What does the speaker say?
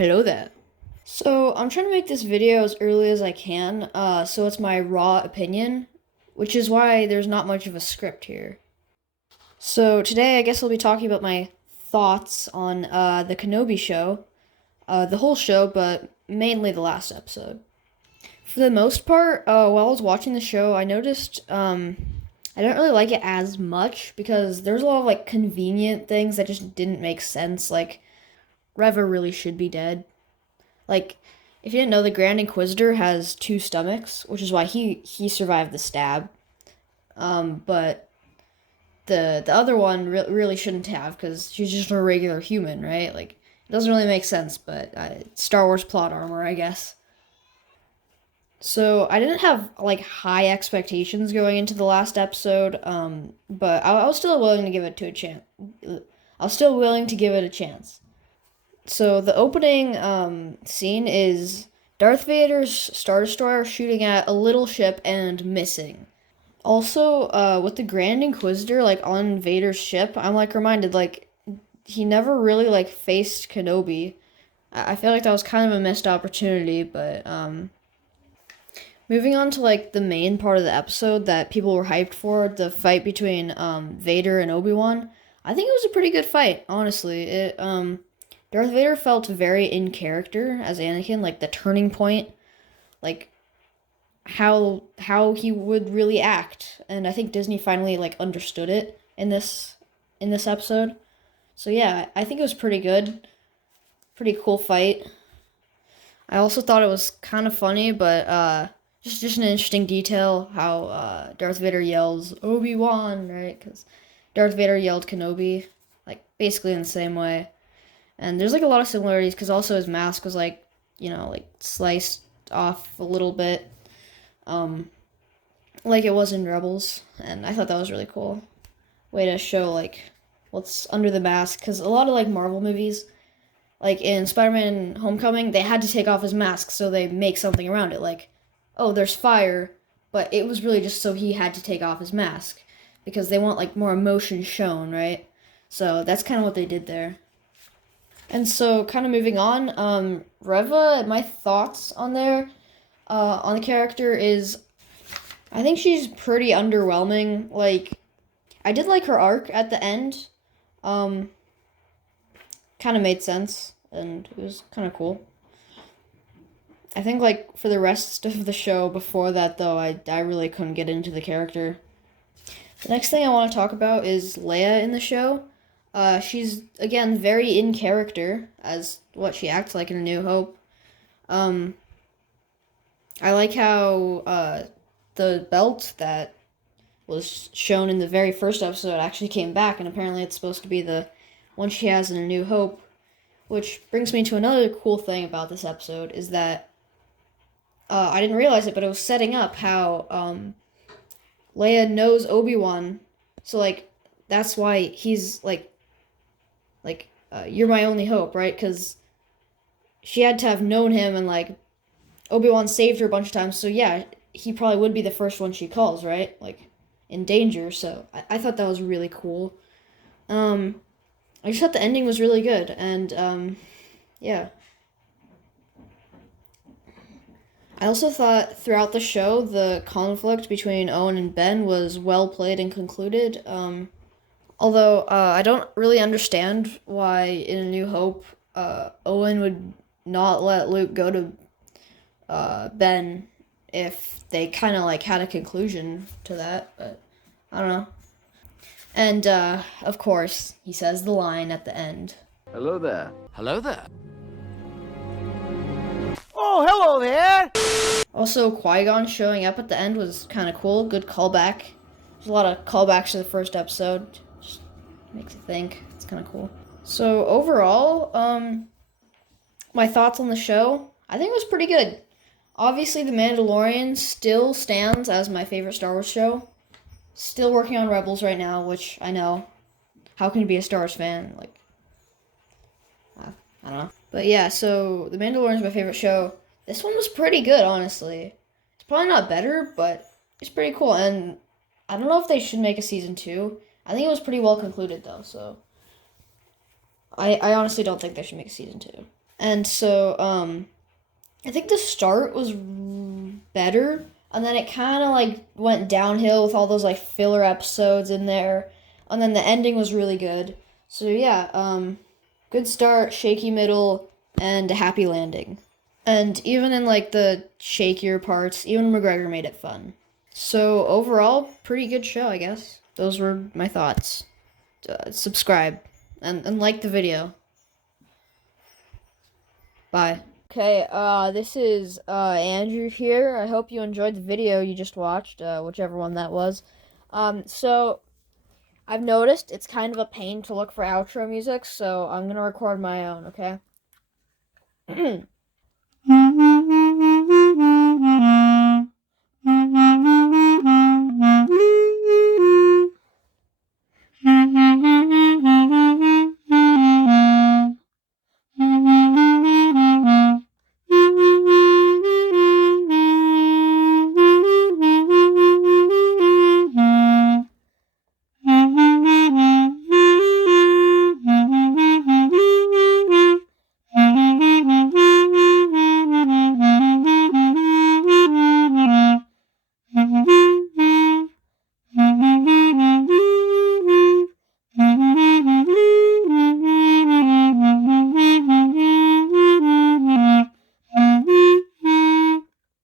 Hello there. So I'm trying to make this video as early as I can, so it's my raw opinion, which is why there's not much of a script here. So today I guess I'll be talking about my thoughts on the Kenobi show, the whole show, but mainly the last episode. For the most part, while I was watching the show, I noticed I don't really like it as much because there's a lot of like convenient things that just didn't make sense. Like Reva really should be dead. Like, if you didn't know, the Grand Inquisitor has two stomachs, which is why he survived the stab. But the other one really shouldn't have, because she's just a regular human, right? Like, it doesn't really make sense, but Star Wars plot armor, I guess. So I didn't have like high expectations going into the last episode, but I was still willing to give it to a chance. I was still willing to give it a chance. So the opening scene is Darth Vader's Star Destroyer shooting at a little ship and missing. Also, with the Grand Inquisitor like on Vader's ship, I'm like reminded like he never really like faced Kenobi. I feel like that was kind of a missed opportunity, but moving on to like the main part of the episode that people were hyped for, the fight between Vader and Obi-Wan. I think it was a pretty good fight, honestly. Darth Vader felt very in character as Anakin, like the turning point, like how he would really act, and I think Disney finally like understood it in this episode. So yeah, I think it was pretty good, pretty cool fight. I also thought it was kind of funny, but just an interesting detail how Darth Vader yells Obi-Wan, right? Because Darth Vader yelled Kenobi, like basically in the same way. And there's like a lot of similarities because also his mask was like, like sliced off a little bit, like it was in Rebels, and I thought that was really cool. Way to show like what's under the mask, because a lot of like Marvel movies, like in Spider-Man Homecoming, they had to take off his mask so they make something around it. Like, oh, there's fire, but it was really just so he had to take off his mask because they want like more emotion shown, right? So that's kind of what they did there. And so, kind of moving on, Reva, my thoughts on on the character is, I think she's pretty underwhelming. Like, I did like her arc at the end. Kind of made sense, and it was kind of cool. I think, like, for the rest of the show before that, though, I really couldn't get into the character. The next thing I want to talk about is Leia in the show. She's, again, very in character as what she acts like in A New Hope. I like how the belt that was shown in the very first episode actually came back, and apparently it's supposed to be the one she has in A New Hope, which brings me to another cool thing about this episode, is that I didn't realize it, but it was setting up how Leia knows Obi-Wan, so, like, that's why he's, you're my only hope, right? Because she had to have known him, and like Obi-Wan saved her a bunch of times, so yeah, he probably would be the first one she calls, right? Like in danger. So I thought that was really cool. I just thought the ending was really good, and yeah. I also thought throughout the show the conflict between Owen and Ben was well played and concluded. Although I don't really understand why in A New Hope Owen would not let Luke go to Ben if they kind of like had a conclusion to that, but I don't know. And of course, he says the line at the end. Hello there. Hello there. Oh, hello there. Also, Qui-Gon showing up at the end was kind of cool. Good callback. There's a lot of callbacks to the first episode. Just makes you think. It's kind of cool. So overall, my thoughts on the show, I think it was pretty good. Obviously, The Mandalorian still stands as my favorite Star Wars show. Still working on Rebels right now, which I know. How can you be a Star Wars fan? Like, I don't know. But yeah, so The Mandalorian is my favorite show. This one was pretty good, honestly. It's probably not better, but it's pretty cool. And I don't know if they should make a season 2. I think it was pretty well concluded, though, so I honestly don't think they should make a season 2. And so, I think the start was better, and then it kind of like went downhill with all those like filler episodes in there, and then the ending was really good. So yeah, good start, shaky middle, and a happy landing. And even in like the shakier parts, even McGregor made it fun. So overall, pretty good show, I guess. Those were my thoughts. Subscribe and like the video. Bye. Okay, this is Andrew here. I hope you enjoyed the video you just watched, whichever one that was. So I've noticed it's kind of a pain to look for outro music, so I'm gonna record my own, okay?